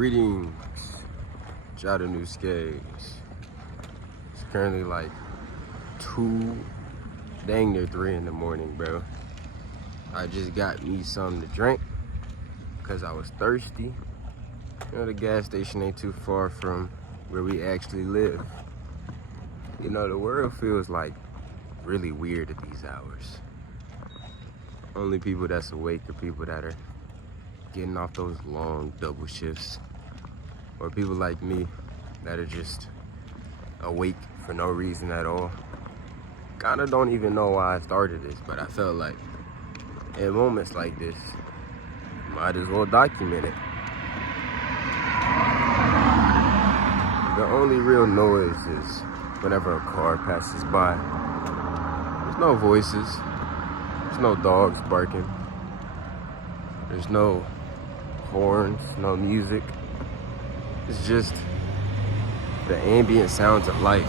Greetings, Jadanuskes. It's currently like 2, dang near 3 in the morning, bro. I just got me something to drink because I was thirsty. You know, the gas station ain't too far from where we actually live. You know, the world feels like really weird at these hours. Only people that's awake are people that are getting off those long double shifts, or people like me that are just awake for no reason at all. Kinda don't even know why I started this, but I felt like in moments like this, might as well document it. The only real noise is whenever a car passes by. There's no voices, there's no dogs barking, there's no horns, no music. It's just the ambient sounds of life.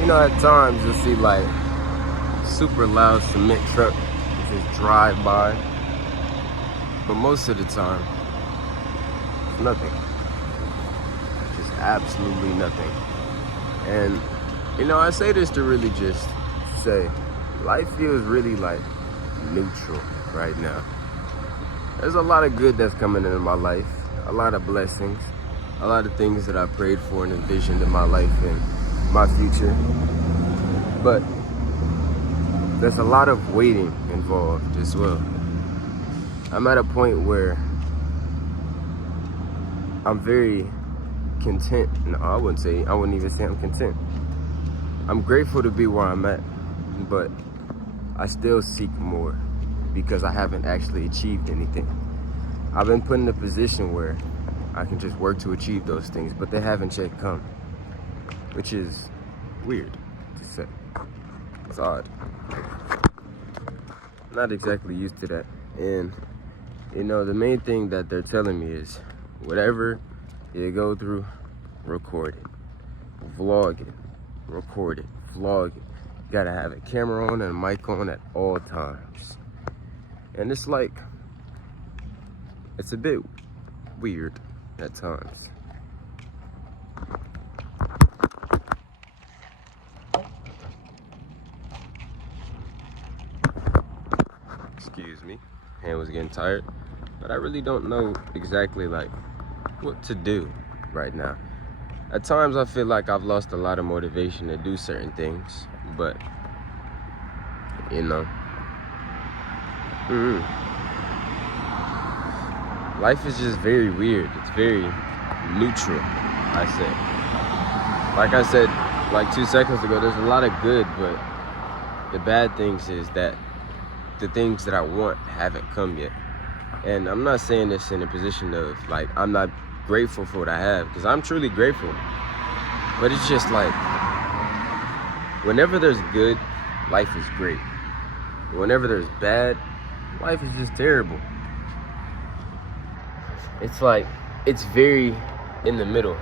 You know, at times you'll see like super loud cement truck just drive by, but most of the time, it's nothing. Just absolutely nothing. And you know, I say this to really just say, life feels really like neutral right now. There's a lot of good that's coming into my life, a lot of blessings, a lot of things that I prayed for and envisioned in my life and my future. But there's a lot of waiting involved as well. I'm at a point where I'm very content. No, I wouldn't even say I'm content. I'm grateful to be where I'm at, but I still seek more because I haven't actually achieved anything. I've been put in a position where I can just work to achieve those things, but they haven't yet come, which is weird to say. It's odd. Not exactly used to that. And you know, the main thing that they're telling me is whatever you go through, record it, vlog it, record it, vlog it. You gotta have a camera on and a mic on at all times. And it's like, it's a bit weird at times. Excuse me, hand was getting tired, but I really don't know exactly like what to do right now. At times I feel like I've lost a lot of motivation to do certain things, but you know, life is just very weird. It's very neutral, I say. Like I said like 2 seconds ago, there's a lot of good, but the bad things is that the things that I want haven't come yet. And I'm not saying this in a position of like I'm not grateful for what I have, because I'm truly grateful. But it's just like, whenever there's good, life is great. Whenever there's bad, life is just terrible. It's like, it's very in the middle.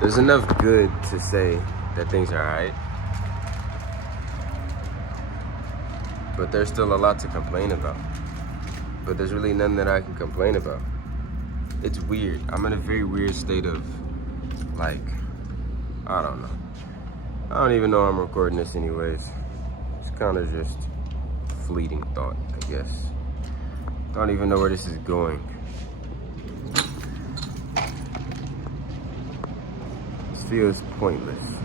There's enough good to say that things are alright, but there's still a lot to complain about. But there's really nothing that I can complain about. It's weird. I'm in a very weird state of, like, I don't know. I don't even know I'm recording this anyways. It's kind of just fleeting thought, I guess. I don't even know where this is going. This feels pointless.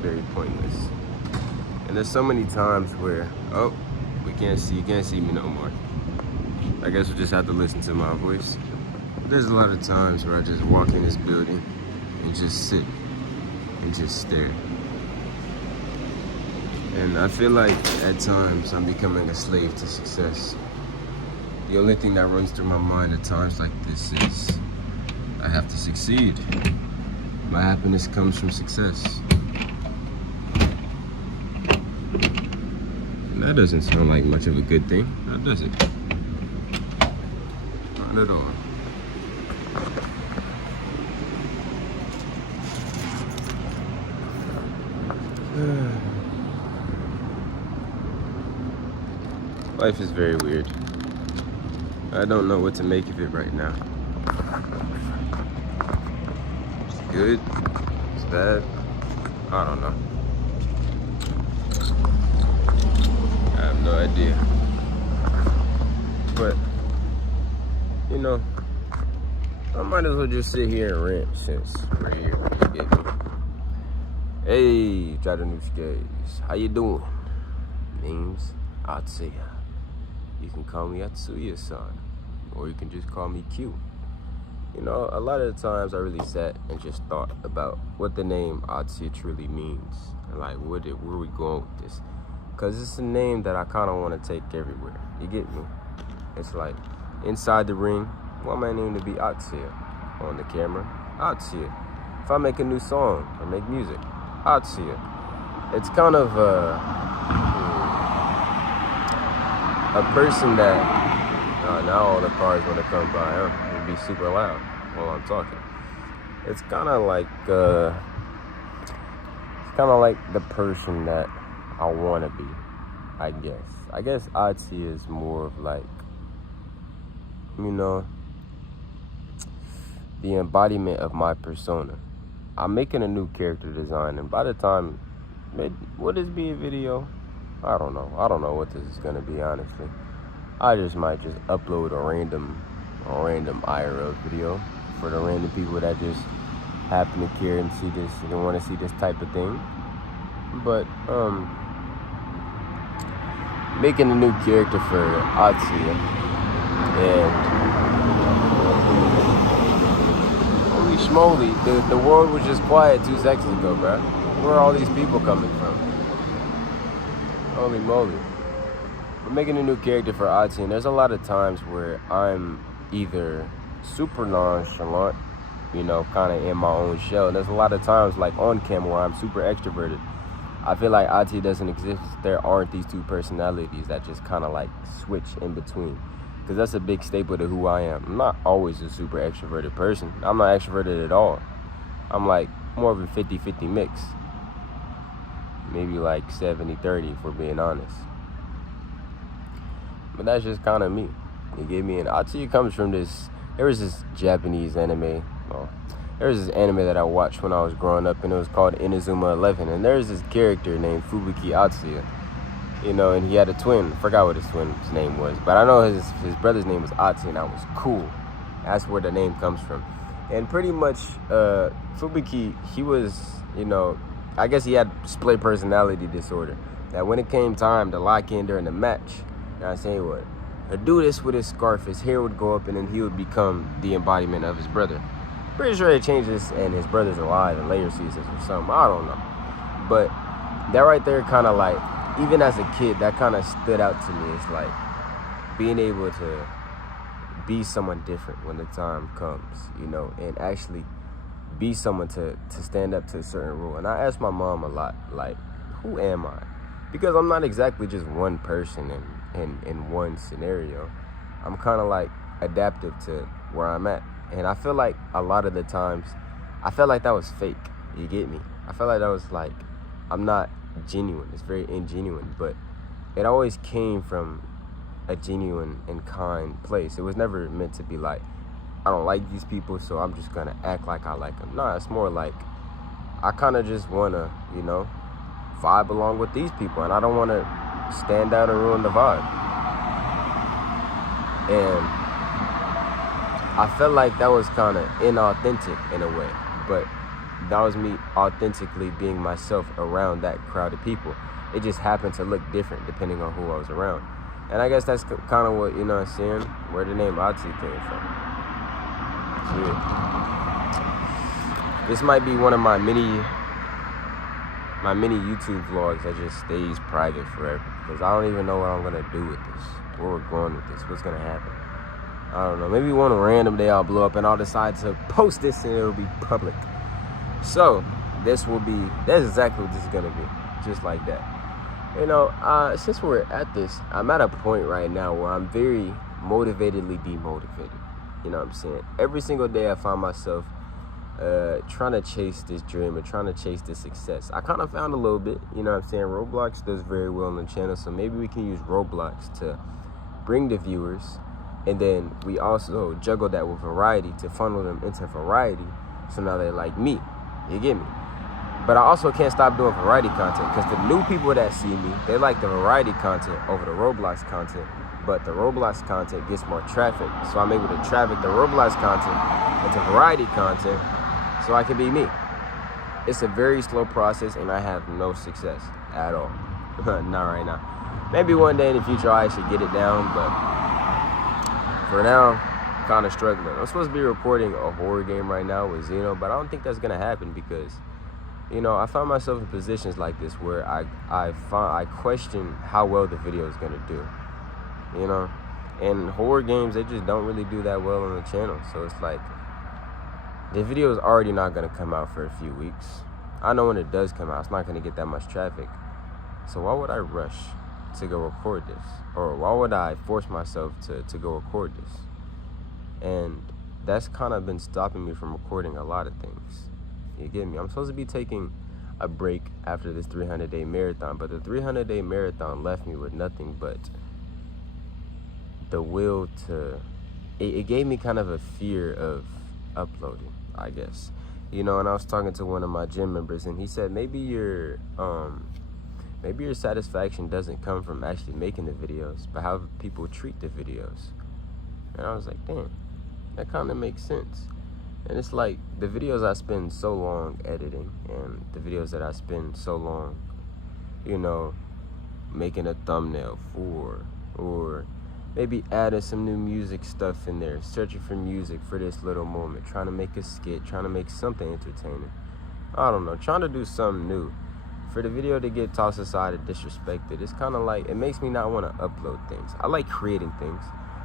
Very pointless. And there's so many times where, oh, you can't see me no more. I guess we'll just have to listen to my voice. There's a lot of times where I just walk in this building and just sit and just stare. And I feel like at times I'm becoming a slave to success. The only thing that runs through my mind at times like this is I have to succeed. My happiness comes from success. And that doesn't sound like much of a good thing, now does it? Not at all. Life is very weird. I don't know what to make of it right now. It's good. It's bad. I don't know. I have no idea. But, you know, I might as well just sit here and rant since we're here. You get me? Hey, Jadanushkas. How you doing? Name's Atsuya. You can call me Atsuyas Time, or you can just call me Q. You know, a lot of the times I really sat and just thought about what the name Atsuya truly means, and like where are we going with this? Cause it's a name that I kind of want to take everywhere. You get me? It's like inside the ring, want my name to be Atsuya. On the camera, Atsuya. If I make a new song or make music, Atsuya. It's kind of a person that now all the cars want to come by. It'll be super loud while I'm talking. It's kind of like the person that I want to be. I guess Atsuya is more of like, you know, the embodiment of my persona. I'm making a new character design, and by the time, will this be a video? I don't know what this is gonna be, honestly. I might upload a random IRL video for the random people that just happen to care and see this and want to see this type of thing. But making a new character for Atsuya, and holy schmoly, the world was just quiet 2 seconds ago, bro. Where are all these people coming from? Holy moly. We're making a new character for Atsuya, and there's a lot of times where I'm either super nonchalant, you know, kind of in my own shell. And there's a lot of times, like on camera, where I'm super extroverted. I feel like Atsuya doesn't exist. There aren't these two personalities that just kind of like switch in between. Because that's a big staple to who I am. I'm not always a super extroverted person. I'm not extroverted at all. I'm like more of a 50-50 mix. Maybe like 70-30 if we're being honest. But that's just kind of me. You get me? And Atsuya comes from there was this Japanese anime. Well, there was this anime that I watched when I was growing up, and it was called Inazuma 11. And there's this character named Fubuki Atsuya. You know, and he had a twin. I forgot what his twin's name was. But I know his brother's name was Atsuya, and that was cool. That's where the name comes from. And pretty much, Fubuki, he was, you know, I guess he had split personality disorder. That when it came time to lock in during the match, and I say what? He'd do this with his scarf, his hair would go up, and then he would become the embodiment of his brother. Pretty sure it changes, and his brother's alive in later seasons or something. I don't know. But that right there kind of like, even as a kid, that kind of stood out to me. It's like being able to be someone different when the time comes, you know, and actually be someone to stand up to a certain rule. And I ask my mom a lot, like, who am I? Because I'm not exactly just one person in one scenario. I'm kind of like adaptive to where I'm at. And I feel like a lot of the times, I felt like that was fake. You get me? I felt like that was like, I'm not genuine. It's very ingenuine, but it always came from a genuine and kind place. It was never meant to be like, I don't like these people, so I'm just gonna act like I like them. No, it's more like I kind of just wanna, you know, vibe along with these people, and I don't want to stand out and ruin the vibe. And I felt like that was kind of inauthentic in a way, but that was me authentically being myself around that crowd of people. It just happened to look different depending on who I was around. And I guess that's kind of what, you know what I'm saying, where the name Atsuya came from. Yeah. This might be one of my many YouTube vlogs that just stays private forever, because I don't even know what I'm gonna do with this, where we're going with this, what's gonna happen. I don't know, maybe one random day I'll blow up and I'll decide to post this and it'll be public. So that's exactly what this is gonna be, just like that. You know, since we're at this, I'm at a point right now where I'm very motivatedly demotivated. You know what I'm saying? Every single day I find myself trying to chase this dream or trying to chase this success. I kind of found a little bit, you know what I'm saying? Roblox does very well on the channel, so maybe we can use Roblox to bring the viewers, and then we also juggle that with variety to funnel them into variety, so now they're like me. You get me? But I also can't stop doing variety content, because the new people that see me, they like the variety content over the Roblox content, but the Roblox content gets more traffic, so I'm able to traffic the Roblox content into variety content so I can be me. It's a very slow process, and I have no success at all. Not right now. Maybe one day in the future I should get it down, but for now, kind of struggling. I'm supposed to be recording a horror game right now with Zeno, but I don't think that's gonna happen because, you know, I find myself in positions like this where I question how well the video is gonna do. You know, and horror games, they just don't really do that well on the channel. So it's like, the video is already not gonna come out for a few weeks. I know when it does come out, it's not gonna get that much traffic. So why would I rush to go record this? Or why would I force myself to go record this? And that's kind of been stopping me from recording a lot of things. You get me? I'm supposed to be taking a break after this 300-day marathon, but the 300-day marathon left me with nothing but the will to, it gave me kind of a fear of uploading, I guess. You know, and I was talking to one of my gym members, and he said maybe your satisfaction doesn't come from actually making the videos, but how people treat the videos. And I was like, damn, that kind of makes sense. And it's like the videos I spend so long editing, and the videos that I spend so long, you know, making a thumbnail for, or maybe adding some new music stuff in there, searching for music for this little moment, trying to make a skit, trying to make something entertaining. I don't know, trying to do something new. For the video to get tossed aside or disrespected, it's kind of like, it makes me not want to upload things. I like creating things.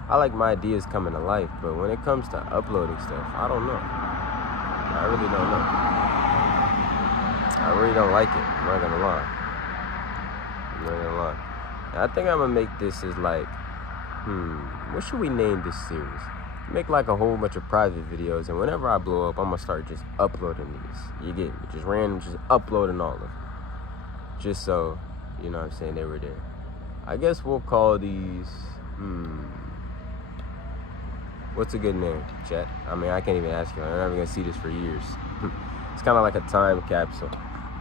I like my ideas coming to life, but when it comes to uploading stuff, I don't know. I really don't know. I really don't like it, I'm not gonna lie. I'm not gonna lie. And I think I'm gonna make this as like, what should we name this series? Make like a whole bunch of private videos, and whenever I blow up, I'm gonna start just uploading these. You get me? Just random, just uploading all of them. Just so, you know what I'm saying, they were there. I guess we'll call these, what's a good name, chat? I mean, I can't even ask you. I'm never gonna see this for years. It's kind of like a time capsule.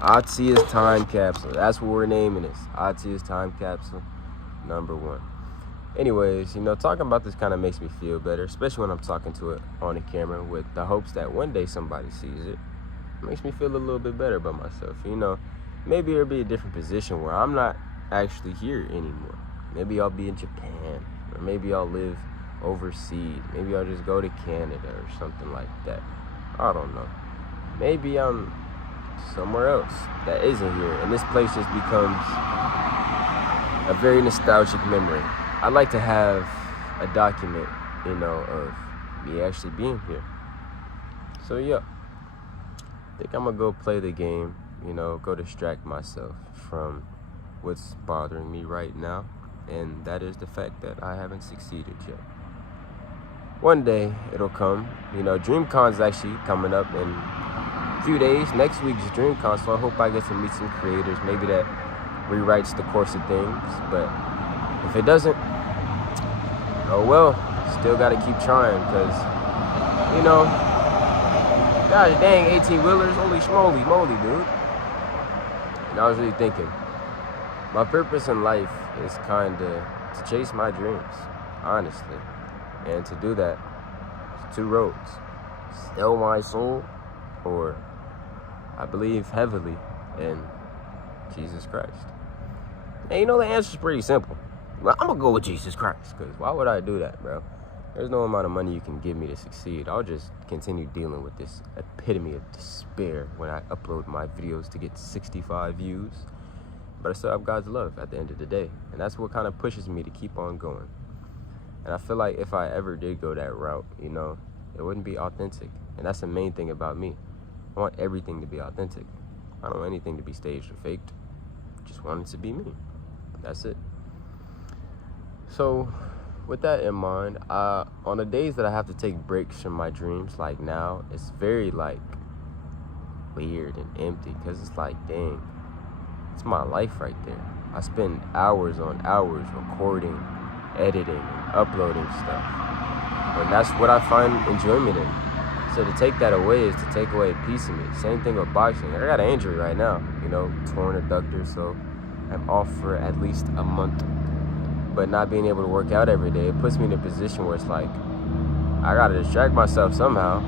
Atsuyas Time capsule. That's what we're naming this. Atsuyas Time capsule #1. Anyways, you know, talking about this kind of makes me feel better, especially when I'm talking to it on the camera with the hopes that one day somebody sees it. It makes me feel a little bit better about myself. You know, maybe it'll be a different position where I'm not actually here anymore. Maybe I'll be in Japan, or maybe I'll live overseas. Maybe I'll just go to Canada or something like that. I don't know. Maybe I'm somewhere else that isn't here, and this place just becomes a very nostalgic memory. I'd like to have a document, you know, of me actually being here. So yeah, I think I'm gonna go play the game, you know, go distract myself from what's bothering me right now, and that is the fact that I haven't succeeded yet. One day it'll come. You know, DreamCon's actually coming up in a few days. Next week's DreamCon, so I hope I get to meet some creators. Maybe that rewrites the course of things, but if it doesn't, oh well, still gotta keep trying, because, you know, gosh dang, 18-wheelers, holy schmoly moly, dude. And I was really thinking, my purpose in life is kinda to chase my dreams, honestly. And to do that, there's two roads. Sell my soul, or I believe heavily in Jesus Christ. And you know, the answer's pretty simple. Well, I'm gonna go with Jesus Christ, because why would I do that, bro? There's no amount of money you can give me to succeed. I'll just continue dealing with this epitome of despair when I upload my videos to get 65 views. But I still have God's love at the end of the day. And that's what kind of pushes me to keep on going. And I feel like if I ever did go that route, you know, it wouldn't be authentic. And that's the main thing about me. I want everything to be authentic. I don't want anything to be staged or faked. Just want it to be me. That's it. So, with that in mind, on the days that I have to take breaks from my dreams, like now, it's very like weird and empty, because it's like, dang, it's my life right there. I spend hours on hours recording, editing, and uploading stuff, and that's what I find enjoyment in. So to take that away is to take away a piece of me. Same thing with boxing. I got an injury right now, torn adductor, so I'm off for at least a month. But not being able to work out every day, it puts me in a position where it's like, I gotta distract myself somehow.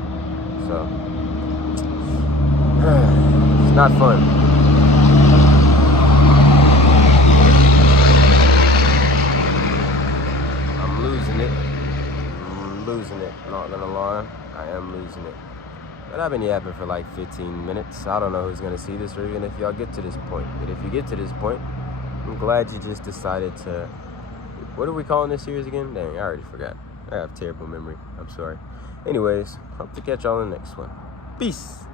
So, it's not fun. I'm losing it, not gonna lie. I am losing it. But I've been yapping for like 15 minutes. I don't know who's gonna see this, or even if y'all get to this point. But if you get to this point, I'm glad you just decided to... What are we calling this series again? Dang, I already forgot. I have terrible memory. I'm sorry. Anyways, hope to catch y'all in the next one. Peace.